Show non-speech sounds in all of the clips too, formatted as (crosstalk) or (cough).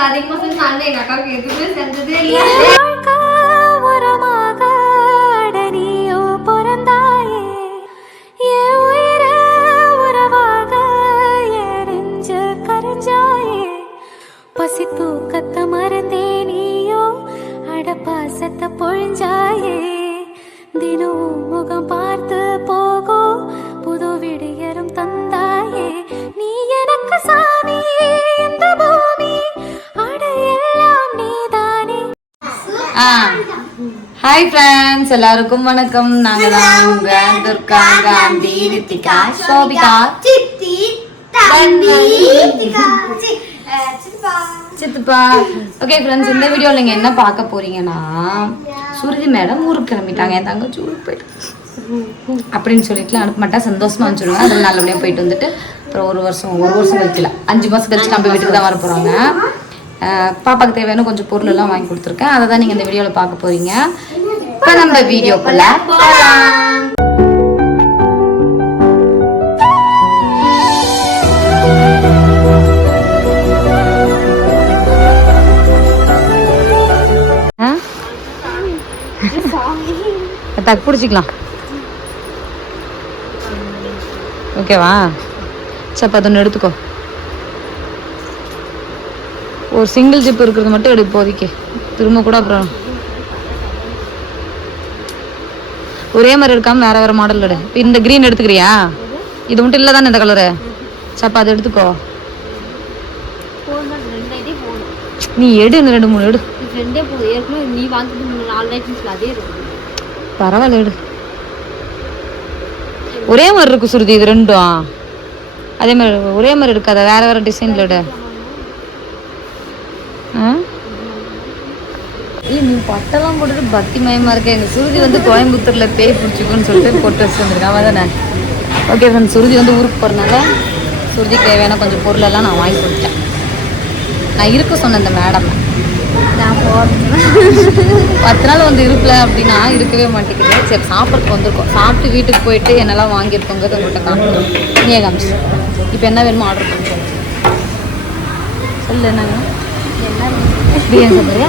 எனக்கு அதிகமா செஞ்சு நான் எங்க அக்காவுக்கு எதுவுமே ஆ. ஹாய் ஃப்ரெண்ட்ஸ் எல்லாருக்கும் வணக்கம். நாங்க தான் உங்க துர்கா காந்தி ரித்திகா சோபிகா சித்தி தம்பி சித்தப்பா. ஓகே ஃப்ரெண்ட்ஸ் இந்த வீடியோவில் நீங்கள் என்ன பார்க்க போறீங்கன்னா சுருதி மேடம் ஊருக்கு கிளம்பிட்டாங்க. என் தங்கச்சி ஊருக்கு போயிட்டு அப்படின்னு சொல்லிட்டு அனுப்ப மாட்டா. சந்தோஷமா அனுப்பிச்சுடுவேன் அதில் நல்லபடியாக போயிட்டு வந்துட்டு அப்புறம் ஒரு வருஷம் ஒரு வருஷம் கழிக்கல அஞ்சு மாதம் கழிச்சு நம்ம வீட்டுக்கு தான் வர போகிறாங்க பாப்பாக்கு தேவையான கொஞ்சம் பொருள் எல்லாம் வாங்கி கொடுத்துருக்கேன். அதை தான் நீங்கள் இந்த வீடியோவில் பார்க்க போறீங்க. இப்போ நம்ம வீடியோக்குள்ள டக் பிடிச்சிக்கலாம். ஓகேவா? சரி அதொன்று எடுத்துக்கோ. ஒரு சிங்கிள் ஜிப் இருக்கிறது மட்டும் எடு இப்போதைக்கு. திரும்ப கூட அப்புறம். ஒரே மாதிரி எடுக்காம வேற வேற மாடல் எடு. இந்த க்ரீன் எடுத்துக்கிறியா? இது மட்டும் இல்லை தானே இந்த கலரு சப்பா அதை எடுத்துக்கோ. நீ எடு இன்னும் ரெண்டு மூணு எடு. பரவாயில்ல எடு. ஒரே மாதிரி இருக்கு சுருதி இது ரெண்டும். அதே மாதிரி ஒரே மாதிரி இருக்காத வேற வேற டிசைன்ல? இல்ல நீ பட்டெல்லாம் போட்டுட்டு பக்தி மயமா இருக்க. எங்க சுருதி வந்து கோயம்புத்தூர்ல பேய் பிடிச்சிக்குன்னு சொல்லிட்டு போட்டு வச்சிருந்துருக்கேன் அவன் தானே? ஓகே ஃப்ரெண்ட் சுருதி வந்து ஊருக்கு போறதுனால சுருதிக்கு தேவையான கொஞ்சம் பொருள் எல்லாம் நான் வாங்கி கொடுத்தேன் நான் இருக்க சொன்னேன் இந்த மேடம் நான் போறேன். பத்து நாள் வந்து இருக்கல அப்படின்னா இருக்கவே மாட்டேங்குது. சரி சாப்பிட்றதுக்கு வந்திருக்கோம். சாப்பிட்டு வீட்டுக்கு போயிட்டு என்னெல்லாம் வாங்கியிருக்கோங்கிறது உங்கள்கிட்ட காமிக்கிறோம் நீயே காமிச்சு. இப்போ என்ன வேணுமோ ஆர்டர் பண்ணி சொல்லு என்னங்க என்ன பிரியாணி சாப்பிட்றியா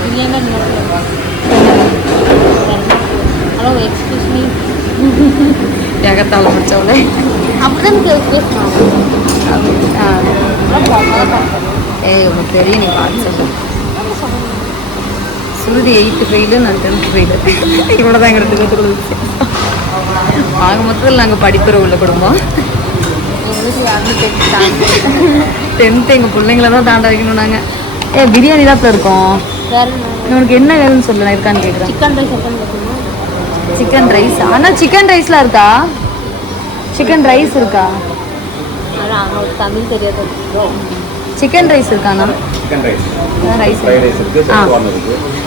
பிரியாணி ஹலோ எக்ஸ்கியூஸ் மீ ஏகத்தால முடிச்சவளே அப்படிதான் ஏய் உனக்கு தெரியும் நீ பார்த்து சொல்லு. சுருதி எயித்து ஃபெயிலு நான் டென்த்து ஃபெயிலு இவ்வளோ தான் எங்கள் ரெண்டு பேருக்கு ஆக மொத்தத்தில் நாங்கள் படிப்புற உள்ள குடும்பம். டென்த்து எங்கள் பிள்ளைங்கள தான் தாண்ட வைக்கணும் நாங்கள் ஏ பிரியாணி தான் இப்போ இருக்கோம். வேற உனக்கு என்ன வேணும்னு சொல்லு நான் இருக்கான்னு கேட்குறேன் சிக்கன் ரைஸ் சிக்கன் ரைஸ் ஆனால் சிக்கன் ரைஸ்லாம் இருக்கா? சிக்கன் ரைஸ் இருக்கா? தமிழ் தெரியாது chicken rice இருக்காண்ணா chicken rice rice fried rice இருக்கு. ஆ.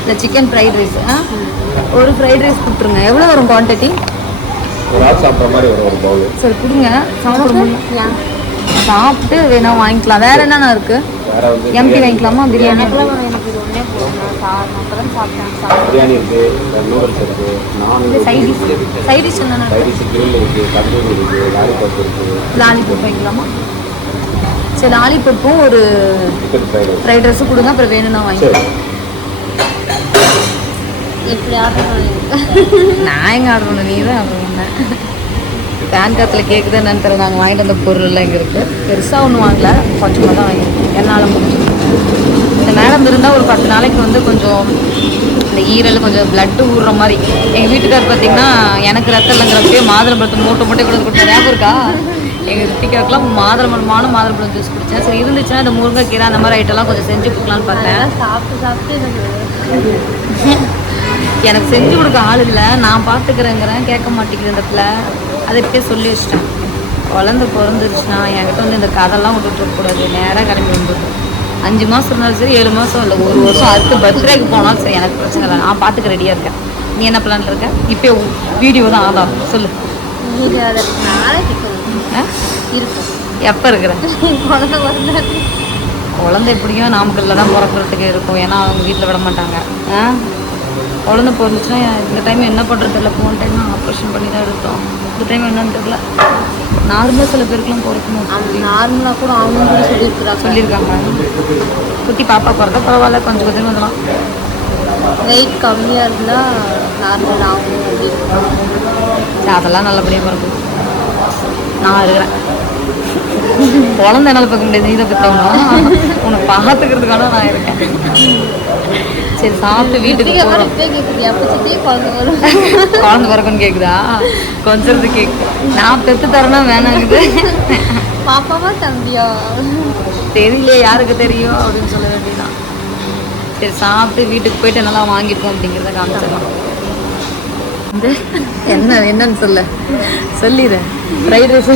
இந்த சிக்கன் ஃப்ரைட் ரைஸ் ஒரு ஃப்ரைட் ரைஸ் கொடுத்துருங்க. எவ்வளோ வரும் குவான்டிட்டி ஒரு ஆள் சாப்பிட்ற மாதிரி ஒரு ஒரு பவுல் சரி கொடுங்க. சாப்பிட முடியும். சாப்பிட்டு வேணா வாங்கிக்கலாம். வேற என்னென்ன இருக்கு? வேற வந்து எம்டி வாங்கிக்கலாமா பிரியாணி? பிரியாணி இருக்கு நூடுல்ஸ் இருக்கு நான் side dish side dish grill இருக்கு தந்தூரி இருக்கு லாலிபாப் இருக்கு. லாலிபப் வாங்கிக்கலாமா? சரி லாலிபப்பும் ஒரு ஃப்ரைட் ரைஸ் ஃப்ரைட் ரைஸும் கொடுங்க அப்புறம் வேணும்னா வாங்கிக்கலாம். சரி எப்படி ஆர்டர் பண்ணி நான் எங்க ஆர்டர் பண்ண நீ தான் ஆர்டர் பேன் கார்டில் கேட்குது என்னன்னு தெரியல. நாங்கள் வாங்கிட்டு வந்த பொருள் எல்லாம் இங்கே இருக்குது பெருசாக ஒன்றும் வாங்கல. கொஞ்சமாக தான் வாங்கியிருக்கோம். என்னால் முடிஞ்சு இந்த மேடம் இருந்தால் ஒரு பத்து நாளைக்கு வந்து கொஞ்சம் இந்த ஈரல் கொஞ்சம் பிளட்டு ஊறுற மாதிரி. எங்கள் வீட்டுக்கார் பார்த்தீங்கன்னா எனக்கு ரத்தம் இல்லைங்கிறப்பே மாதுளம்பழத்தை மூட்டை மூட்டை கொடுத்து கொடுத்தா ஞாபகம் இருக்கா? எங்கள் ரித்திகாவுக்குலாம் மாதுளம்பழமான மாதுளம்பழம் ஜூஸ் குடித்தேன் சரி இருந்துச்சுன்னா இந்த முருங்கைக்கீரை அந்த மாதிரி ஐட்டம்லாம் கொஞ்சம் செஞ்சு கொடுக்கலான்னு பார்த்தேன். சாப்பிட்டு சாப்பிட்டு எனக்கு எனக்கு செஞ்சு கொடுக்க ஆள் இல்லை. நான் பார்த்துக்கிறேங்கிறேன் கேட்க மாட்டேங்கிறேன் இந்த பிள்ளை அதை இப்பயே சொல்லி வச்சிட்டேன். குழந்தை பிறந்துருச்சுன்னா என்கிட்ட வந்து இந்த கதைலாம் விட்டுட்டு இருக்கக்கூடாது நேராக கிளம்பி வந்துடும் அஞ்சு மாதம் இருந்தாலும் சரி ஏழு மாதம் இல்லை ஒரு வருஷம் அடுத்து பர்த்டேக்கு போனாலும் சரி எனக்கு பிரச்சனை இல்லை. நான் பார்த்துக்க ரெடியாக இருக்கேன். நீ என்ன பிளான் இருக்க? இப்போ வீடியோ தான் ஆதாரம் சொல்லு? இருக்கும் எப்போ இருக்கிற? குழந்தை குழந்தை எப்படியும் நாமக்கல்ல தான் பிறக்கிறதுக்கு இருக்கும். ஏன்னா அவங்க வீட்டில் விட மாட்டாங்க. ஆ? குழந்தை பிறந்துச்சுன்னா இந்த டைம் என்ன பண்ணுறது இல்லை போன டைம் ஆப்ரேஷன் பண்ணி தான் எடுத்தோம். இந்த டைம் என்னன்னு தெரியல. நார்மலாக சில பேருக்குலாம் பிறக்கணும் நார்மலாக கூட அவங்க கூட சொல்லியிருக்கிறாங்க. சொல்லியிருக்காங்க. குட்டி பாப்பா பிறந்தா பரவாயில்ல கொஞ்சம் கொஞ்சம் வந்துடும் வெயிட் கம்மியாக இருந்தால் நார்மல் ஆகும் அப்படின்னு அதெல்லாம் நல்லபடியாக பிறக்கும். நான் இருக்கிறேன். குழந்தை என்னால் பார்க்க முடியாது நீ தான் பெற்றவனும் உன்னை பார்த்துக்கிறதுக்கான நான் இருக்கேன். சரி சாப்பிட்டு வீட்டுக்கு போகிறோம் குழந்தை (laughs) பிறக்குன்னு கேட்குதா கொஞ்சம் கேக்கு. நான் பெற்று தரேன்னா வேணாங்குது. பாப்பாவா தம்பியா? தெரியலையே யாருக்கு தெரியும் அப்படின்னு சொல்ல வேண்டியதான் சரி சாப்பிட்டு வீட்டுக்கு போயிட்டு நல்லா வாங்கியிருக்கோம் அப்படிங்கிறத காமிச்சிடலாம். வந்து என்ன என்னன்னு சொல்ல. சொல்லிடு. ஃப்ரைட் ரைஸ்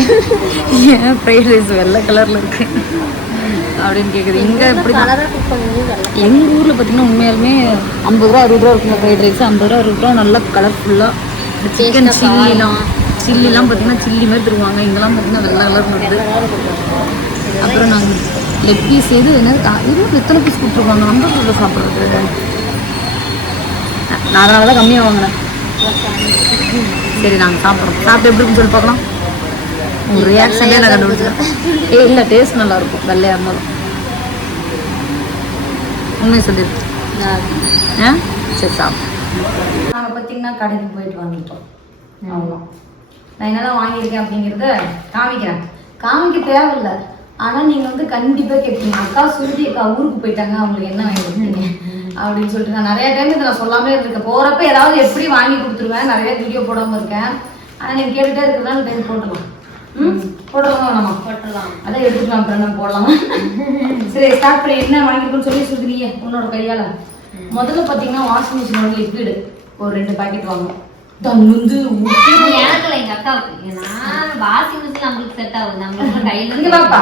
ஏன் ஃப்ரைட் ரைஸ் வெள்ளை கலரில் இருக்கு? அப்படின்னு கேட்குது இங்கே வரல எங்கள் ஊரில் பார்த்தீங்கன்னா உண்மையாலுமே ஐம்பது ரூபா அறுபது ரூபா இருக்குங்க ஃப்ரைட் ரைஸ் ஐம்பது ரூபா அறுபது ரூபா நல்லா கலர்ஃபுல்லாக சிக்கன் சில்லிலாம் சில்லிலாம் பார்த்தீங்கன்னா சில்லி மாதிரி தருவாங்க. இங்கெல்லாம் பார்த்தீங்கன்னா வெள்ளை கலர் வருது அப்புறம் நாங்கள் லெக் பீஸ் இது என்ன இது எத்தனை பீஸ் கொடுத்துருவாங்க நம்ம ஊரில் சாப்பிட்றது? நான் அதனால தான் கம்மியாக வாங்கினேன் சரி நாங்கள் சாப்பிட்றோம். சாப்பிட்டு எப்படி இருக்குன்னு சொல்லி பார்க்கலாம். உங்கள் ரியாக்ஷனே நான் கண்டுபிடிச்சேன் ஏ இல்லை டேஸ்ட் நல்லா இருக்கும். வெள்ளையாக இருந்தாலும். உண்மையை சொல்லிடு ஆ? சரி சாப்பிட்டு நாங்கள் பார்த்தீங்கன்னா கடைக்கு போயிட்டு வந்துட்டோம். அவ்வளோ நான் என்னெல்லாம் வாங்கியிருக்கேன் அப்படிங்கிறத காமிக்கிறேன். காமிக்க தேவையில்லை. ஆனால் நீங்கள் வந்து கண்டிப்பாக கேட்பீங்க. அக்கா சுருதி அக்கா ஊருக்கு போயிட்டாங்க. அவங்களுக்கு என்ன வாங்கி கொடுத்தீங்க அப்படின்னு சொல்லிட்டு நான் நிறைய டைம் இதை நான் சொல்லாமே இருந்திருக்கேன். போகிறப்ப ஏதாவது எப்படி வாங்கி கொடுத்துருவேன்? நிறைய வீடியோ போடாமல் இருக்கேன். ஆனால் நீங்கள் கேட்டுகிட்டே இருக்கிறதால டைம் போட்டுடலாம் ம்? போட்டுடலாம் வேணாமா போட்டுடலாம். அதான் எடுத்துக்கலாம் அப்புறம் நம்ம போடலாம். சரி ஸ்டார்ட் பண்ணி. என்ன வாங்கிருக்கோம்னு சொல்லி சொல்றீங்க உன்னோட கையால. முதல்ல பாத்தீங்கன்னா வாஷிங் மிஷினோட லிக்விடு ஒரு ரெண்டு பாக்கெட் வாங்கணும். தங்குந்து எனக்கு இல்லை எங்கள் அக்காவுக்கு. ஏன்னா வாஷிங் மிஷின் நம்மளுக்கு செட் ஆகும் நம்மளுக்கு கையில் இங்க பாப்பா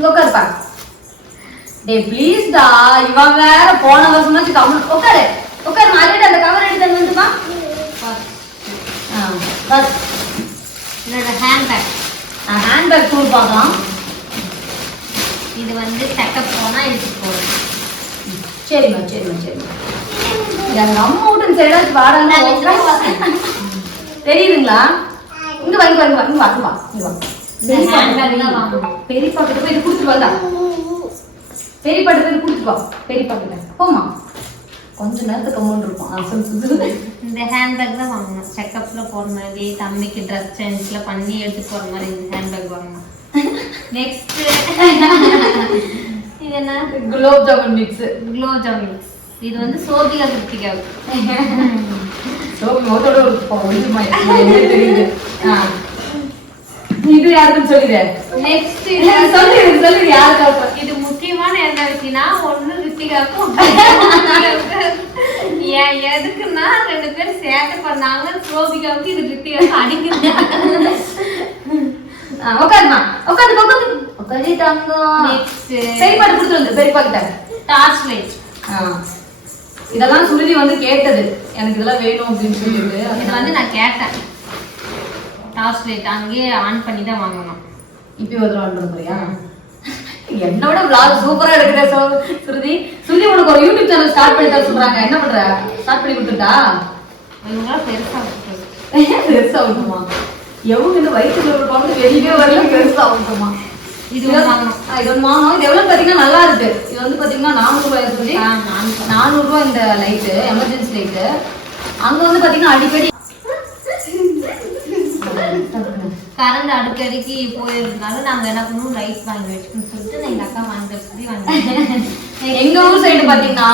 உட்காருப்பா டே ப்ளீஸ் டா. இவன் வேற போன வருஷம் உட்காரு உட்காரு மாறிட்டு அந்த கவர் எடுத்து தந்து வந்துமா என்னோட ஹேண்ட்பேக் டூல் பார்க்கலாம் இது வந்து செக்கப் போனால் எடுத்துட்டு போகணும் சரிம்மா சரிம்மா சரிம்மா. அந்த அம்மா வீட்டு சைடாச்சு வாடகை தெரியுதுங்களா? இங்க வாங்கி வாங்கி வா இங்க வா இங்க வா. இங்க வா இந்த handbag தான் வாங்கணும். பெரியப்பா கிட்ட போய் இது கொடுத்துட்டு வந்தா பெரியப்பா கிட்ட போய் கொடுத்துட்டு வா. பெரியப்பா கிட்ட போமா கொஞ்ச நேரத்துக்கு அமௌண்ட் இருக்கும். இந்த ஹேண்ட்பேக் தான் வாங்கணும். செக்கப்பில் போகிற மாதிரி தம்பிக்கு ட்ரெஸ் சேஞ்ச்லாம் பண்ணி எடுத்துட்டு போகிற மாதிரி இந்த ஹேண்ட்பேக் வாங்கணும். நெக்ஸ்ட் இது என்ன? குலோப் ஜாமுன் மிக்ஸ் க்ளோ ஜாமுன் இது வந்து சோபிகா கிருத்திகாவுக்கு. (laughs) இது யாருக்குன்னு சொல்லிடு நெக்ஸ்ட் சொல்லிடு சொல்லிடு யாருக்காக? இது முக்கியமான என்ன விஷயம்னா ஒண்ணு ஏன் எதுக்குன்னா ரெண்டு பேரும் சேட்டை பண்ணாங்க சோபிகாவுக்கு இது ரித்திகாவுக்கு அடிக்கிறது உட்காருமா உட்காந்து உட்காந்து உட்காந்து தங்கம். பெரியப்பா கொடுத்து வந்து டார்ச் லைட். இதெல்லாம் சுருதி வந்து கேட்டது. எனக்கு இதெல்லாம் வேணும் அப்படின்னு சொல்லிட்டு. இது வந்து நான் கேட்டேன். டார்ச் லைட் அங்கேயே ஆன் பண்ணி தான் வாங்கணும். இப்படி ஒரு ஆர்டர் போறியா? என்னோட vlog சூப்பரா எடுக்கிற சோ சுருதி. உனக்கு ஒரு யூடியூப் சேனல் ஸ்டார்ட் பண்ணி தர சொல்றாங்க. என்ன பண்ற? ஸ்டார்ட் பண்ணி கொடுத்துட்டா? பெருசா. (laughs) பெருசா ஆகணுமா எவங்க இந்த வயிற்றுல இருப்பாங்க வெளியவே வரல பெருசா ஆகணுமா இது இது வாங்கணும் இது எவ்வளவு பாத்தீங்கன்னா நல்லா இருக்கு. இது வந்து பாத்தீங்கன்னா நானூறு ரூபாய் சொல்லி. நானூறு ரூபாய். இந்த லைட்டு எமர்ஜென்சி லைட்டு அங்க வந்து பாத்தீங்கன்னா அடிக்கடி (laughs) கரண்ட் அடிக்கடிக்கு போயிருந்தனால நாங்க என்ன பண்ணுவோம்? லைட் வாங்கி வச்சுக்கணும்னு சொல்லிட்டு நான் எங்க அக்கா வாங்கி சொல்லி வாங்கி எங்க ஊர் சைடு பாத்தீங்கன்னா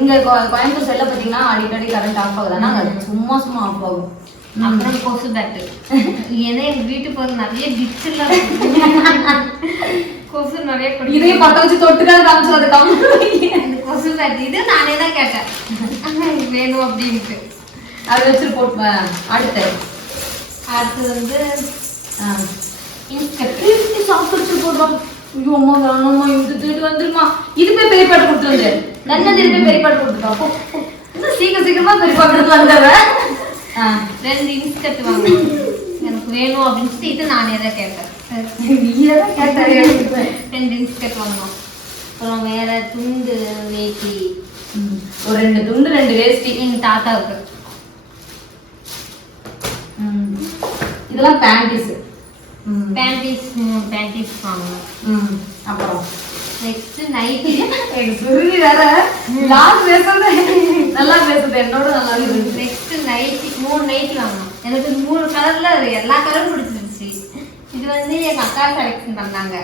இங்க கோயம்புத்தூர் சைடுல பாத்தீங்கன்னா அடிக்கடி கரண்ட் ஆஃப் ஆகுது. அது சும்மா சும்மா ஆஃப் ஆகும். அப்புறம் கொசு பேட்டு ஏன்னா எங்க வீட்டுக்கு போது நிறைய டிச்செல்லாம் கொசு நிறைய. இதையும் பத்த வச்சு தொட்டுக்காத காமிச்சு அதை இந்த கொசு பேட் இது நானே தான் கேட்டேன். வேணும் அப்படின்ட்டு. அதை வச்சுட்டு போட்டு அடுத்து. அடுத்து வந்து சாப்பிட்டு போடுவாங்க ஐயோ அம்மா வேணாம்மா இது திருட்டு வந்துருமா இது போய் பெரிய பாட்டு கொடுத்து வந்து நன்ன திருப்பி பெரிய பாட்டு கொடுத்துட்டா போ, போ. இன்னும் சீக்கிரம் சீக்கிரமா கொடுத்து. ரெண்டு இன்ஸ்கட் வாங்கணும் எனக்கு வேணும் அப்படின்னு சொல்லி இது நானே தான் கேட்டேன் நீயே தான் கேட்டாரு எனக்கு. ரெண்டு இன்ஸ்கட் வாங்கணும் அப்புறம் வேற துண்டு வேட்டி. ஒரு ரெண்டு துண்டு ரெண்டு வேஷ்டி எங்க தாத்தாவுக்கு. இதெல்லாம் பேண்டிஸ். பேண்டீஸ் பேண்டீஸ் வாங்கணும் ம். அப்புறம்? நெக்ஸ்ட் நைட்டி எனக்கு சுருதி வேற. லாஸ்ட் பேசுறது? நல்லா பேசுது. என்னோட நல்லா இருக்கு நெக்ஸ்ட் நைட்டி மூணு நைட்டி வாங்கணும் எனக்கு மூணு கலர்ல எல்லா கலரும் பிடிச்சிருந்துச்சு. இது வந்து எங்க அக்கா செலக்ஷன் பண்ணாங்க.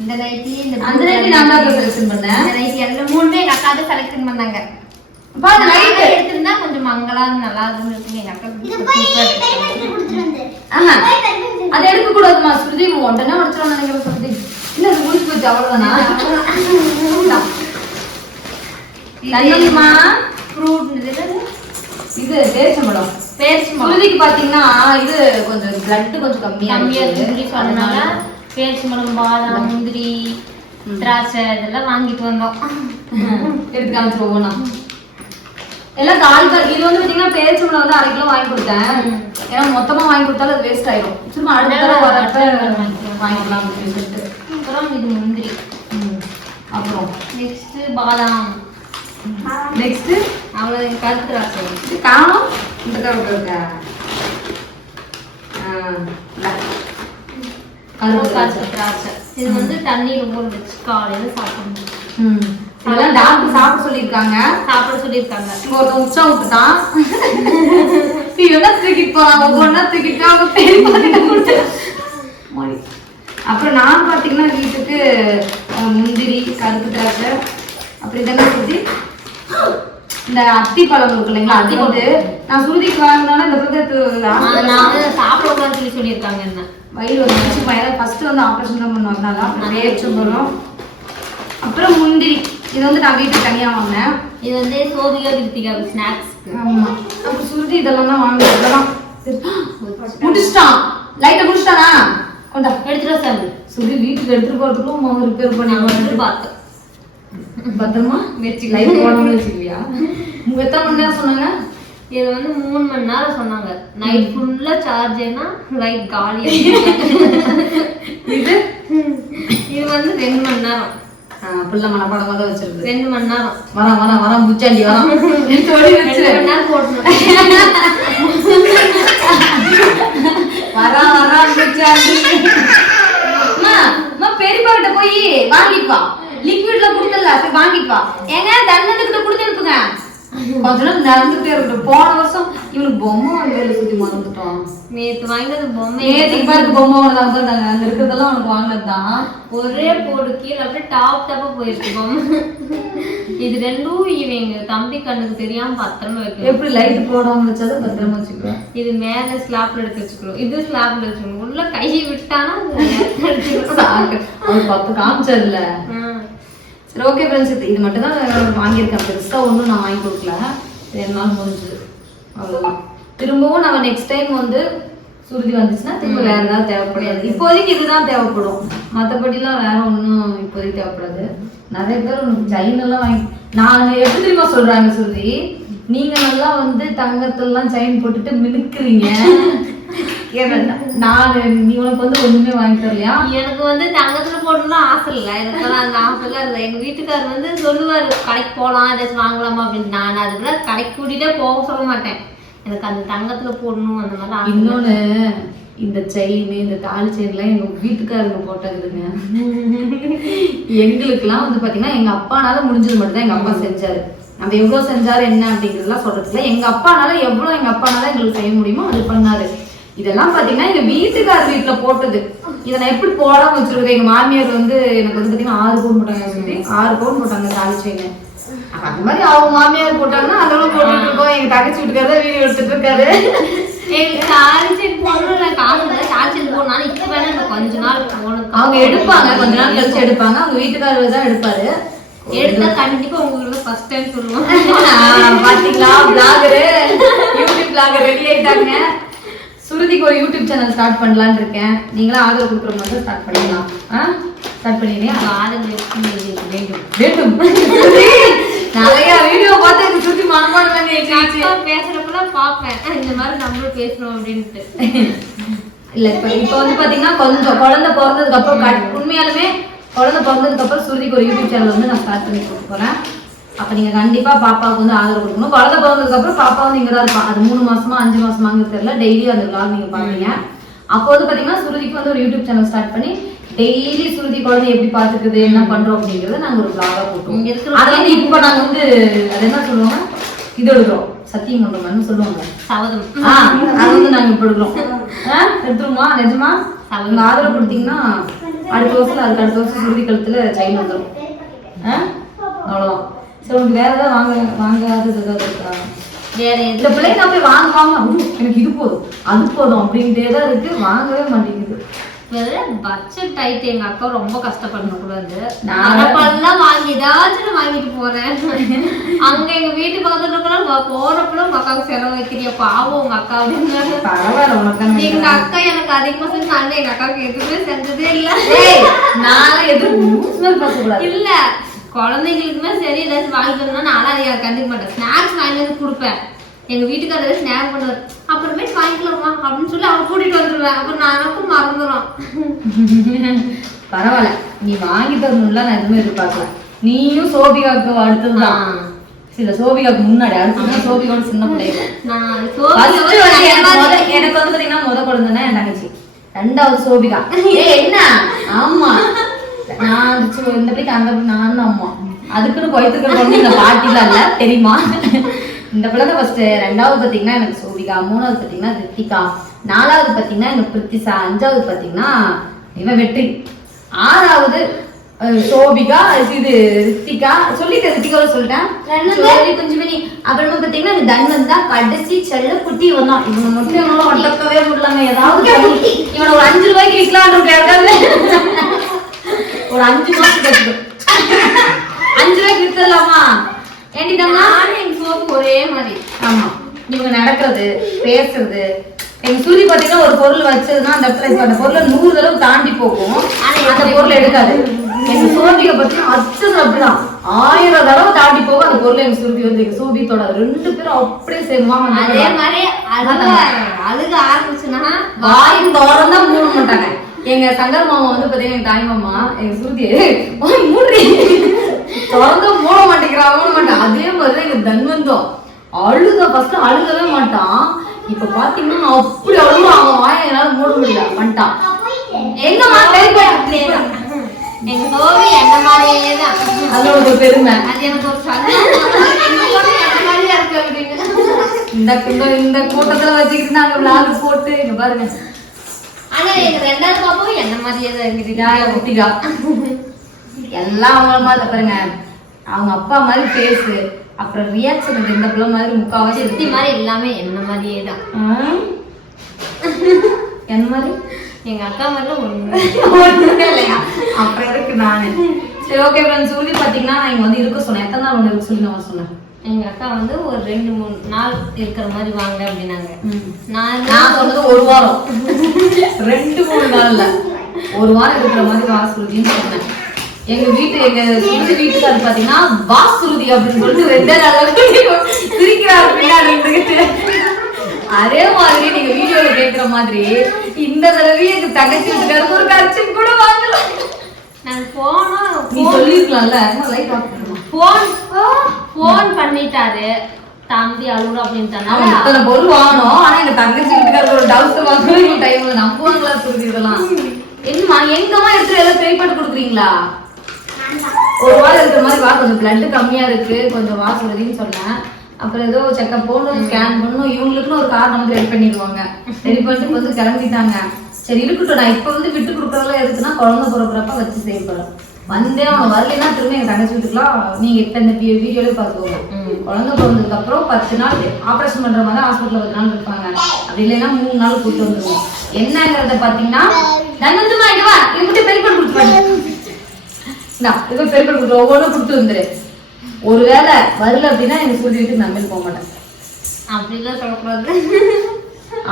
இந்த நைட்டி இந்த அந்த நைட்டி நான் தான் செலக்ஷன் பண்ணேன். இந்த நைட்டி எல்லாம் மூணுமே எங்க அக்கா தான் செலக்ஷன் பண்ணாங்க. அப்பா அந்த நைட் நைட்டு எடுத்திருந்தா கொஞ்சம் மங்களா நல்லா இருந்துருக்கு எங்க அக்கா அதை எடுக்க கூடாதுமா ஸ்ருதி உடனே உடச்சிடும் நினைக்கிறேன் ஸ்ருதி? இல்ல அது முடிச்சு போச்சு அவ்வளவுதானா? தங்கம்மா ஃப்ரூட் இது பேரிச்சம்பழம் பேரிச்சம்பழம் பாத்தீங்கன்னா இது கொஞ்சம் பிளட் கொஞ்சம் கம்மியா கம்மியா இருக்கு. சொன்னனால பேரிச்சம்பழம் பாதாம் முந்திரி திராட்சை இதெல்லாம் வாங்கிட்டு வந்தோம். எடுத்து காமிச்சு ஒவ்வொன்றா எல்லாம் கால் கால் இது வந்து பாத்தீங்கன்னா பேரிச்சம்பழம் வந்து அரை கிலோ வாங்கி கொடுத்தேன். ஏன்னா மொத்தமா வாங்கி கொடுத்தாலும் அது வேஸ்ட் ஆயிடும் சும்மா அடுத்த தடவை வரப்ப வாங்கிக்கலாம் அப்படின்னு சொல்லிட்டு. அப்புறம் இது முந்திரி. அப்புறம்? நெக்ஸ்ட் பாதாம். நெக்ஸ்ட் அவ்வளோ கருத்து திராட்சை. இது காணும் இந்த கருப்பு இருக்கா. கருப்பு திராட்சை. இது வந்து தண்ணியில ஊற வச்சு காலையில சாப்பிடணும். ம். இதெல்லாம் டாக்டர் சாப்பிட சொல்லியிருக்காங்க. சாப்பிட சொல்லியிருக்காங்க. இங்க ஒருத்தன் உச்சா விட்டுட்டான். இவெல்லாம் தூக்கிட்டு போறான்? ஒவ்வொன்றா தூக்கிட்டு அவங்க பெரிய பாத்திட்ட கொடுத்து மாடி. அப்புறம் நான் பார்த்தீங்கன்னா வீட்டுக்கு முந்திரி கருப்பு திராட்சை அப்புறம் இதெல்லாம் சுற்றி இந்த அத்தி பழம் இருக்கு இல்லைங்களா அது வந்து நான் சுருதிக்கு வாங்கினாலும் இந்த வந்து சாப்பிடக்கூடாதுன்னு சொல்லி சொல்லியிருக்காங்க என்ன. வயிறு ஒரு நிமிஷம் ஃபர்ஸ்ட் வந்து ஆப்ரேஷன் தான் பண்ணுவாங்க அப்புறம் பேரிச்சம்பழம் அப்புறம் முந்திரி. இது வந்து நான் வீட்டுக்கு தனியா வாங்கினேன். இது வந்து சோபிகா கிருத்திகா ஸ்நாக்ஸ் ஆமா. அப்புறம் சுருதி இதெல்லாம் தான் வாங்குறது இதெல்லாம். முடிச்சிட்டான். லைட்டை முடிச்சிட்டானா? கொண்டா. எடுத்துட்டு சார் சுருதி வீட்டுக்கு எடுத்துட்டு போறதுக்கும் அவங்க ரிப்பேர் பண்ணி நான் வந்து பார்த்தேன் பத்திரமா? வச்சு லைட் போடாம வச்சுக்குவியா உங்க எத்தனை மணி நேரம் சொன்னாங்க? இது வந்து மூணு மணி நேரம் சொன்னாங்க. நைட் ஃபுல்லா சார்ஜ் ஏன்னா லைட் காலி (laughs) இது? இது வந்து ரெண்டு மணி நேரம். புள்ள மனப்பாடமா தான் வச்சிருக்கு ரெண்டு மணி நேரம். வரான் வரான் வரான் புச்சாண்டி வரான். எடுத்து ஓடி ரெண்டு வச்சிரு மணி நேரம் போட்டணும் வரான் வரான் அம்மா பெரியப்பா கிட்ட போய் வாங்கிட்டு வா லிக்விட்ல கொடுத்தல போய் வாங்கிட்டு வா ஏங்க அனுப்புங்க கொஞ்ச நேரம் நடந்துகிட்டே இருக்கட்டும். போன வருஷம் இவனுக்கு பொம்மை வாங்கல சுத்தி மறந்துட்டோம். நேத்து வாங்கினது பொம்மை. நேற்றுக்கு பாருக்கு பொம்மை வாங்கினதான் பாருங்க அங்க இருக்கிறதெல்லாம் அவனுக்கு வாங்கினது தான் ஒரே போடு கீழே அப்படியே டாப் டாப்பா போயிருக்கு இது ரெண்டும் இவங்க தம்பி கண்ணுக்கு தெரியாம பத்திரமா வைக்கணும். எப்படி லைட் போடாம வச்சாதான் பத்திரமா வச்சுக்குவேன் இது மேல ஸ்லாப்ல எடுத்து வச்சுக்கணும். இது ஸ்லாப்ல வச்சுக்கணும். உள்ள கையை விட்டானா பத்து காமிச்சதுல. சரி ஓகே ஃப்ரெண்ட்ஸ் இது மட்டும் தான் வாங்கியிருக்கேன். பெருசாக ஒன்றும் நான் வாங்கி கொடுக்கல. ரெண்டு நாள் முடிஞ்சுது. அவ்வளோதான் திரும்பவும் நம்ம நெக்ஸ்ட் டைம் வந்து சுருதி வந்துச்சுன்னா திரும்ப வேற ஏதாவது தேவைப்படாது. இப்போதைக்கு இதுதான் தேவைப்படும். மற்றபடிலாம் வேற ஒன்றும் இப்போதைக்கு தேவைப்படாது. நிறைய பேர் செயின் எல்லாம் வாங்கி நான் எப்படி தெரியுமா சொல்றாங்க சுருதி? நீங்க நல்லா வந்து தங்கத்தெல்லாம் செயின் போட்டுட்டு மினுக்குறீங்க. நான் நீ உனக்கு வந்து ஒண்ணுமே வாங்கி தரலையா? எனக்கு வந்து தங்கத்துல போடணும்னு ஆசை இல்லை. எனக்கெல்லாம் அந்த ஆசைலாம் இல்லை. எங்க வீட்டுக்காரர் வந்து சொல்லுவாரு கடைக்கு போகலாம் ஏதாச்சும் வாங்கலாமா? அப்படின்னு. நான் அதுக்குள்ள கடைக்கு கூட்டிட்டே போக சொல்ல மாட்டேன். எனக்கு அந்த தங்கத்துல போடணும் அந்த மாதிரி இல்லை. இன்னொன்னு இந்த செயின் இந்த தாலி செயின்லாம் எங்க வீட்டுக்காரங்க போட்டதுங்க எங்களுக்குலாம் வந்து பாத்தீங்கன்னா எங்க அப்பானால முடிஞ்சது மட்டும் தான் எங்க அப்பா செஞ்சாரு. நம்ம எவ்வளவு செஞ்சாரு என்ன அப்படிங்கறதெல்லாம் சொல்றதுல எங்க அப்பானால எவ்வளவு எங்க அப்பானால எங்களுக்கு செய்ய முடியுமோ அது பண்ணாரு. இதெல்லாம் பாத்தீங்கன்னா எங்க வீட்டுக்கார வீட்டுல போட்டது. இதை நான் எப்படி போடாம வச்சிருக்கேன்? எங்க மாமியார் வந்து எனக்கு வந்து பாத்தீங்கன்னா ஆறு பவுன் போட்டாங்க ஆறு பவுன் போட்டாங்க தாலி செயின் அப்ப அந்த மாதிரி அவங்க மாமியார் போட்டாங்கன்னா அந்த அளவுக்கு போட்டுட்டு இருக்கோம். எங்க தகச்சி வீட்டுக்காரர் வீடியோ எடுத்துட்டு இருக்காரு. அவங்க எடுப்பாங்க. கொஞ்ச நாள் கழிச்சு எடுப்பாங்க. அவங்க வீட்டுக்காரர் தான் எடுப்பாரு. எடுத்தா கண்டிப்பா உங்களுக்கு ஃபர்ஸ்ட் டைம் சொல்லுவோம் பாத்தீங்களா? பிளாகரு யூடியூப் பிளாகர் ரெடி ஆயிட்டாங்க. சுருதிக்கு ஒரு யூடியூப் சேனல் ஸ்டார்ட் பண்ணலாம்னு இருக்கேன். நீங்களும் ஆதரவு கொடுக்குற மாதிரி ஸ்டார்ட் பண்ணிடலாம் ஆ? ஸ்டார்ட் பண்ணிடுறியா காதல் வெற்றி வேண்டும். வேண்டும். நிறைய வீடியோ பார்த்து எனக்கு சுருதி. அக்கா பேசுறப்பெல்லாம் பார்ப்பேன். இந்த மாதிரி நம்மளும் பேசணும் அப்படின்ட்டு. இல்ல இப்ப இப்ப வந்து பாத்தீங்கன்னா கொஞ்சம் குழந்தை பிறந்ததுக்கு அப்புறம் கட்- உண்மையாலுமே குழந்தை பிறந்ததுக்கு அப்புறம் சுருதிக்கு ஒரு யூடியூப் சேனல் வந்து நான் ஸ்டார்ட் பண்ணி கொடுக்க போறேன். அப்ப நீங்க கண்டிப்பா பாப்பாவுக்கு வந்து ஆதரவு கொடுக்கணும். குழந்தை பிறந்ததுக்கு அப்புறம் பாப்பா வந்து இங்க தான் இருப்பான் அது மூணு மாசமா அஞ்சு மாசமாங்க தெரியல. டெய்லி அந்த vlog நீங்க பாப்பீங்க அப்போ வந்து பாத்தீங்கன்னா சுருதிக்கு வந்து ஒரு யூடியூப் சேனல் ஸ்டார்ட் பண்ணி டெய்லி சுருதி குழந்தை எப்படி பாத்துக்குது என்ன பண்றோம் அப்படிங்கறத நாங்க ஒரு vlog-ஆ போட்டோம் அது வந்து இப்போ நாங்க வந்து அது என்ன சொல்லுவாங்க இது எடுக்கிறோம் சத்தியம் பண்றோம்னு சொல்லுவாங்க. ஆ, அது வந்து நாங்க இப்ப எடுக்கிறோம் எடுத்துருமா நிஜமா? உங்க ஆதரவு கொடுத்தீங்கன்னா அடுத்த வருஷம் அதுக்கு அடுத்த வருஷம் சுருதி கழுத்துல செயின் வந்துடும் ஆ? அவ்வளவுதான். சரி உனக்கு வேற ஏதாவது வாங்க வாங்காதது ஏதாவது இருக்கா? வேற எது? இந்த பிள்ளைங்க நான் போய் வாங்க வாங்க எனக்கு இது போதும். அது போதும் அப்படின்ட்டே தான் இருக்கு. வாங்கவே மாட்டேங்குது. பட்ஜெட் ஆயிட்டு எங்க அக்கா ரொம்ப கஷ்டப்படணும் கூடாது நான் நான் வாங்கி ஏதாச்சும் வாங்கிட்டு போறேன். அங்க எங்க வீட்டு பக்கத்துல இருக்கலாம் போறப்பலாம் உங்க அக்காவுக்கு செலவு வைக்கிறிய? பாவம் உங்க அக்கா அப்படின்னு. எங்க அக்கா எனக்கு அதிகமா செஞ்சு எங்க அக்காவுக்கு எதுவுமே செஞ்சதே இல்ல. நான் எதுவும் இல்ல. குழந்தைங்களுக்குமே சரி ஏதாச்சும் வாங்கி தரணும்னா நானும் அதை கண்டுக்க மாட்டேன். ஸ்நாக்ஸ் வாங்கி வந்து கொடுப்பேன். எங்க வீட்டுக்காரர் ஏதாவது ஸ்நாக் பண்ணுவார் அப்புறமேட்டு வாங்கிக்கலாமா அப்படின்னு சொல்லி அவர் கூட்டிட்டு வந்துருவேன். அப்புறம் நான் எனக்கும் மறந்துடும் (laughs) பரவாயில்ல. நீ வாங்கி தரணும்ல நான் எதுவுமே எதிர்பார்க்கல. நீயும் சோபிகாவுக்கு அடுத்ததுதான். இல்ல சோபிகாவுக்கு முன்னாடி அடுத்தது சோபிகாவோட சின்ன பிள்ளைங்க எனக்கு வந்து பாத்தீங்கன்னா முத குழந்தைன்னா என் தங்கச்சி. ரெண்டாவது சோபிகா. (laughs) என்ன? ஆமா. நான் இந்த பிள்ளைக்கு அந்த நானும் அம்மா. அதுக்குன்னு குறைத்துக்கிற வந்து இந்த பாட்டிலாம் இல்ல தெரியுமா? இந்த பிள்ளை தான் ஃபர்ஸ்ட் ரெண்டாவது பாத்தீங்கன்னா எனக்கு சோபிகா மூணாவது பாத்தீங்கன்னா ரித்திகா நாலாவது பாத்தீங்கன்னா எனக்கு பிரித்திசா அஞ்சாவது பாத்தீங்கன்னா இவன் வெற்றி. ஆறாவது சோபிகா இது ரித்திகா. சொல்லிட்டேன் ரித்திகாவை சொல்லிட்டேன். சோழி குஞ்சுமணி. அப்புறமா பாத்தீங்கன்னா தான். கடைசி செல்ல குட்டி வந்தான் இவங்க மட்டும் என்னால வளர்க்கவே முடியலங்க ஏதாவது இவனை ஒரு அஞ்சு ரூபாய்க்கு விற்கலான்னு இருக்காரு ஒரு அஞ்சு மாசம் கட்டு அஞ்சு ரூபாய்க்கு வித்துடலாமா? ஏண்டி தம்மா நானும் எங்க சோப்பு ஒரே மாதிரி. ஆமா. இவங்க நடக்கிறது பேசுறது. எங்க சூரி பாத்தீங்கன்னா ஒரு பொருள் வச்சதுன்னா அந்த இடத்துல இப்ப அந்த பொருளை நூறு தடவை தாண்டி போகும். அந்த பொருள் எடுக்காது. எங்க சோபியை பாத்தீங்கன்னா அச்சது அப்படிதான். ஆயிரம் தடவை தாண்டி போகும் அந்த பொருளை எங்க சூபி வந்து எங்க சூபியத்தோட ரெண்டு பேரும் அப்படியே சேருமா அதே மாதிரி அழுக அழுக ஆரம்பிச்சுன்னா வாய் திறந்தா மூட மாட்டாங்க. எங்க சங்கர் மாமா வந்து பாத்தீங்கன்னா எங்க தாய் மாமா எங்க சுருதி மூடி திறந்தா மூட மாட்டேங்கிறான் மூட மாட்டான். அதே மாதிரி எங்க தன்வந்தம். அழுத ஃபர்ஸ்ட் அழுகவே மாட்டான். இப்ப பாத்தீங்கன்னா அப்படி அழுவான் அவன் வாயை என்னால மூட முடியல. வந்துட்டான். எங்கம்மா வெளிப்பாட்டு எங்க சோவி என்ன மாதிரியே தான். அது ஒரு பெருமை. அது எனக்கு ஒரு இந்த இந்த கூட்டத்துல வச்சுக்கிட்டு நாங்க விளாடு போட்டு இங்க பாருங்க. ஆனா எங்க ரெண்டாவது பாப்பாவும் என்ன மாதிரியே தான் இருக்குது யார் குட்டிகா எல்லாம் அவங்கள மாதிரி பாருங்க. அவங்க அப்பா மாதிரி பேசு அப்புறம் ரியாக்ஷன் இந்த பிள்ளை மாதிரி முக்காவாசி சித்தி மாதிரி எல்லாமே என்ன மாதிரியே தான்? என்ன மாதிரி? எங்க அக்கா மாதிரிலாம் ஒண்ணு (laughs) இல்லையா? அப்புறம் எதுக்கு நானு? சரி ஓகே ஃப்ரெண்ட்ஸ் சொல்லி பாத்தீங்கன்னா நான் இங்க வந்து இருக்க சொன்னேன். எத்தனை நாள் ஒன்று சொல்லி நான் சொன்னேன்? எங்க அக்கா வந்து ஒரு ரெண்டு மூணு நாள் இருக்கிற மாதிரி வாங்க அப்படின்னாங்க. நான் நான் சொன்னது ஒரு வாரம். ரெண்டு மூணு நாள் ஒரு வாரம் இருக்கிற மாதிரி வாசுருதின்னு சொன்னேன். எங்க வீட்டு எங்க சுருதி வீட்டுக்காரர் பாத்தீங்கன்னா வாசுருதி அப்படின்னு சொல்லிட்டு ரெண்டே நாள் சிரிக்கிறாரு பின்னாடி அதே மாதிரி நீங்க வீடியோல கேக்குற மாதிரி இந்த தடவை எங்க தங்கச்சி வீட்டுக்காரருக்கு ஒரு கட்சி கூட வாங்கல. நான் போனோம் நீ சொல்லிருக்கலாம்ல லைட் ஆஃப் பண்ணுமா போன் போன் பண்ணிட்டாரு. தம்பி அழுகுற அப்படின்ட்டாங்க இத்தனை பொருள் வாங்கணும் ஆனா எங்க தங்கச்சி வீட்டுக்காரர் ஒரு டவுட் வாங்கணும் டைம்ல நம்புவாங்களா சுருதி இதெல்லாம் என்னமா எங்கம்மா எடுத்து பண்ணி கொடுக்குறீங்களா? ஒரு வாரம் இருக்கிற மாதிரி வா கொஞ்சம் பிளட் கம்மியா இருக்கு. கொஞ்சம் வா சொன்னேன். அப்புறம் ஏதோ செக்அப் போகணும் ஸ்கேன் பண்ணணும். இவங்களுக்குன்னு ஒரு கார் ரெடி பண்ணிடுவாங்க. ரெடி பண்ணிட்டு வந்து கிளம்பிட்டாங்க. சரி இருக்கட்டும் நான் இப்ப வந்து விட்டு கொடுக்கறதெல்லாம் எதுக்குன்னா குழந்தை பிறக்கிறப்ப வச்சு செய்ய போறேன் வந்தே அவங்க வரலைன்னா திரும்ப எங்க தங்கச்சி வீட்டுக்குலாம் நீங்க இப்ப இந்த வீடியோல பாத்துக்கோங்க குழந்தை பிறந்ததுக்கு அப்புறம் பத்து நாள் ஆபரேஷன் பண்ற மாதிரி ஹாஸ்பிட்டல் பத்து நாள் இருப்பாங்க. அப்படி இல்லைன்னா மூணு நாள் கூட்டு வந்துருவோம். என்னங்கறத பாத்தீங்கன்னா தங்கத்துமா இங்க வா. இது மட்டும் பெரிய பண்ணி கொடுத்து இந்தா, இது பெரிய பண்ணி கொடுத்து ஒவ்வொன்றும் கொடுத்து வந்துரு. ஒருவேளை வரல அப்படின்னா எனக்கு சொல்லி வீட்டுக்கு நம்பிட்டு போக மாட்டேன். அப்படிலாம் சொல்லக்கூடாது.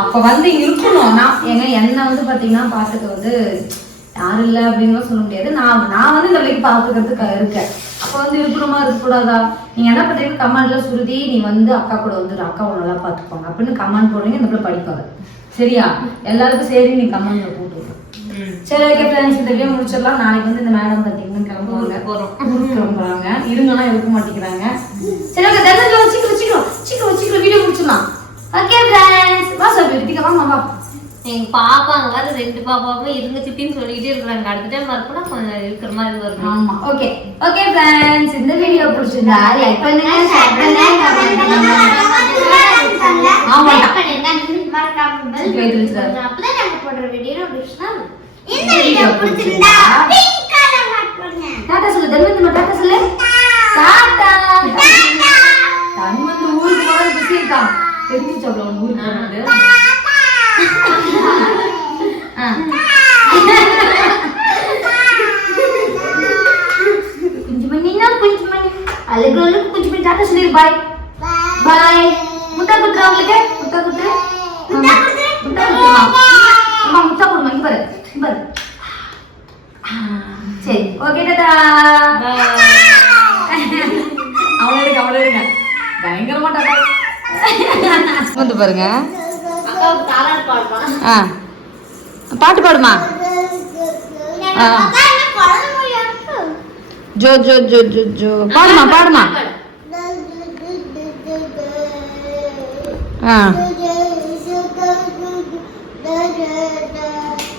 அப்ப வந்து இருக்கணும். நான் ஏங்க என்ன வந்து பாத்தீங்கன்னா பாத்துக்க வந்து யாரும் இல்ல அப்படின்னு சொல்ல முடியாது. நான் நான் வந்து இந்த பிள்ளைக்கு பாத்துக்கிறதுக்கு இருக்கேன். அப்ப வந்து இருக்கணுமா இருக்கக்கூடாதா? நீங்க என்ன பண்றீங்க? கமெண்ட்ல சுருதி நீ வந்து அக்கா கூட வந்துரு. அக்கா நல்லா பாத்துக்கோங்க அப்படின்னு கமெண்ட் போடுறீங்க இந்த பிள்ளை படிப்பாங்க. சரியா? எல்லாருக்கும் சரி நீ கமெண்ட்ல போட்டு. சரி ஓகே ஃப்ரெண்ட்ஸ் இந்த வீடியோ முடிச்சிடலாம். நாளைக்கு வந்து இந்த மேடம் பாத்தீங்கன்னா கிளம்புவாங்க. கிளம்புறாங்க. இருங்கன்னா இருக்க மாட்டேங்கிறாங்க. சரி ஓகே சீக்கிரம் சீக்கிரம் சீக்கிரம் சீக்கிரம் வீடியோ முடிச்சிடலாம். ஓகே ஃப்ரெண்ட்ஸ் வா சார் ரித்திகா வாங்க வா எங்க பாப்பாங்க வேற ரெண்டு பாப்பாவும் இருங்க சித்தின்னு சொல்லிட்டே இருக்கிறாங்க. அடுத்த டைம் வரப்போனா கொஞ்சம் இருக்கிற மாதிரி வரும் ஆமா ஓகே ஓகே ஃப்ரெண்ட்ஸ் இந்த வீடியோ பிடிச்சிருந்தா லைக் பண்ணுங்க ஷேர் பண்ணுங்க கமெண்ட் பண்ணுங்க. ஆமாடா Okay, இது வச்சுரு. அப்பதான் நாங்க போடுற வீடியோ நோட்டிஃபிகேஷன் இந்த வீடியோ பிடிச்சிருந்தா பிங்க் கலர் ஹார்ட் பண்ணுங்க. டாடா சொல்லு டாடா சொல்லு. டாடா தன்வந்த் ஊருக்கு போறது பிஸி இருக்கான். தெரிஞ்சிச்சு அவ்வளோ அவன் ஊருக்கு போறது ஆ. குஞ்சு மணினா குஞ்சு மணி அழகு அழகு குஞ்சு மணி டாடா சொல்லி பாய் பாய் முட்டா குத்துறா உங்களுக்கு முட்டா குத்துரு முட்டா குத்துரு முட்டா குத்துருமா அம்மா முட்டா கொடுமா இங்க பாரு இங்க பாரு ஆ, சரி ஓகே டாடா அவளை எடுங்க அவளை எடுங்க பயங்கரமா டாடா ஆ. பாட்டு பாடுமா? ஆ. ஜோ ஜோ ஜோ ஜோ ஜோ. பாடுமா பாடுமா? ஆ.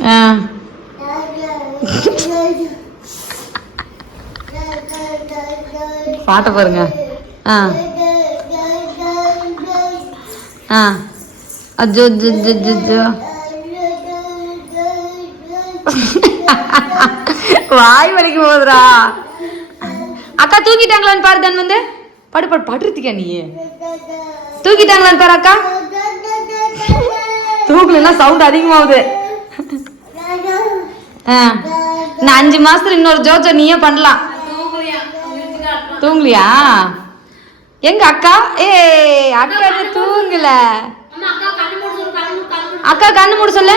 ஆ. பாட்டை பாருங்க. ஆ. ஆ. அஜோ ஜோ ஜோ ஜோ வாய் வலிக்கு போகுதுடா அக்கா தூக்கிட்டாங்களான்னு பாரு தன் வந்து பாடு பாடு படுறதுக்கா நீ? தூக்கிட்டாங்களான்னு பாரு அக்கா. தூக்கலன்னா சவுண்ட் அதிகமாகுது. ஆ. நான் அஞ்சு மாசத்துல இன்னொரு ஜோஜோ நீயே பண்ணலாம். தூங்கலையா? எங்க அக்கா? ஏ அக்கா இன்னும் தூங்கல அம்மா அக்கா கண்ணு மூடு சொல்லு கண்ணு மூடு, கண்ணு மூடு. அக்கா கண்ணு மூட சொல்லு.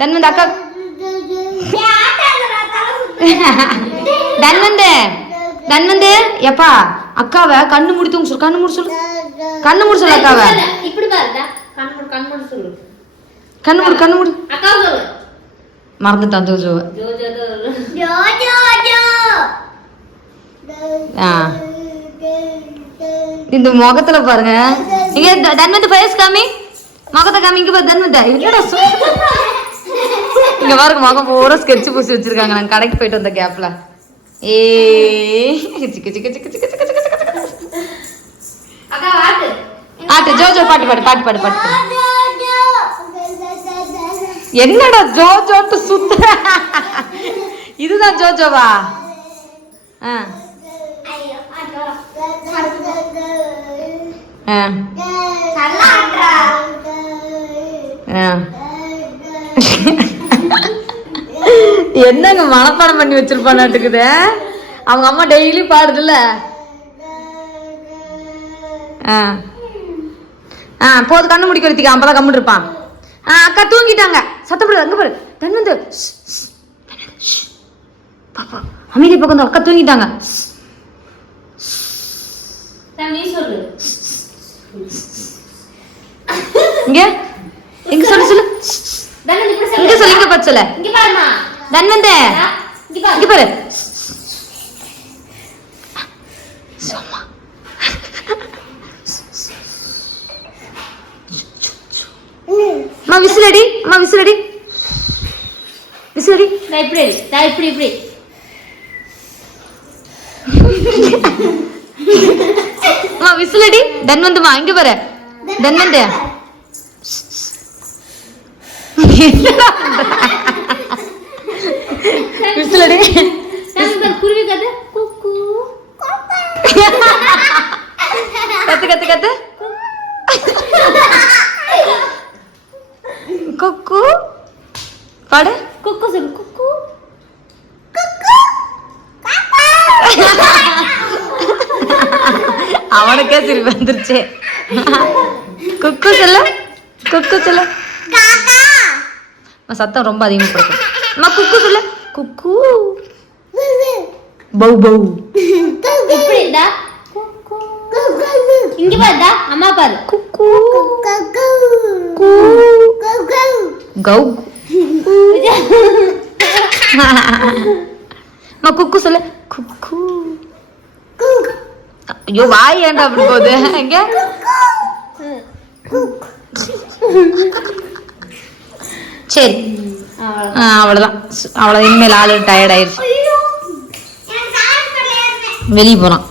தன்வந்த் அக்கா தன்வந்து தன்வந்து எப்பா அக்காவை கண்ணு மூடி தூங்க சொல்லு கண்ணு மூடி சொல்லு. கண்ணு மூடி சொல்லு அக்காவை. இப்படி பாருடா கண்ணு மூடு கண்ணு மூடு சொல்லு. கண்ணு மூடி கண்ணு மூடி. அக்கா சொல்லு. மறந்துட்டான் ஜோஜோவை இந்த முகத்துல பாருங்க. இங்க தன்வந்த் பயஸ் காமி. முகத்தை காமிங்க தன்மத்தை என்னடா இங்க பாருங்க முகம் பூரா ஸ்கெட்ச் பூசி வச்சிருக்காங்க. நாங்க கடைக்கு போயிட்டு வந்த கேப்ல ஏ ஆட்டு ஜோஜோ பாட்டு பாடு பாட்டு பாடு பாட்டு என்னடா ஜோஜோட்டு சுத்த? இதுதான் ஜோஜோவா? ஆ. ஆ. என்னங்க மனப்பாடம் பண்ணி வச்சிருப்பானாட்டுக்குது அவங்க அம்மா டெய்லி பாடுதுல்ல? ஆ. ஆ போது கண்ணு முடிக்க வைத்திக்க அப்பதான் கம்முன்னு இருப்பான். ஆ அக்கா தூங்கிட்டாங்க. சத்தப்படு அங்க பாரு தன் வந்து பாப்பா அமைதி பக்கம் அக்கா தூங்கிட்டாங்க. நீ சொல்லு. இங்க? எங்க சொல்லு சொல்லு. இங்க சொல்லுங்க இங்க இங்க பாருமா தன்வந்த இங்க பாரு. சும்மா. அம்மா விசில் அடி. அம்மா விசில் அடி. விசில் அடி. நான் இப்படி நான் இப்படி இப்படி. அம்மா விசில் அடி. தன்வந்தமா இங்க பாரு. தன்வந்த ಬಿಸಿಲಡಿ ಕುರ್ವಿ ಕತೆ ಕುಕ್ಕು ಕತೆ ಕತೆ ಕತೆ சத்தம் ரொம்ப அதிகமா கொடுக்கும் அம்மா குக்கு சொல்ல. குக்கு. பௌ பௌ. இப்படிடா இங்க பாருடா அம்மா பாரு. குக்கு. கூ கௌ. அம்மா குக்கு சொல்ல. குக்கு. ஐயோ வாய் ஏன்டா அப்படி போகுது? எங்க சரி. அவ்வளவுதான். அவ்வளோ இனிமேல் ஆளு டயர்ட் ஆயிடுச்சு. வெளியே போகிறான்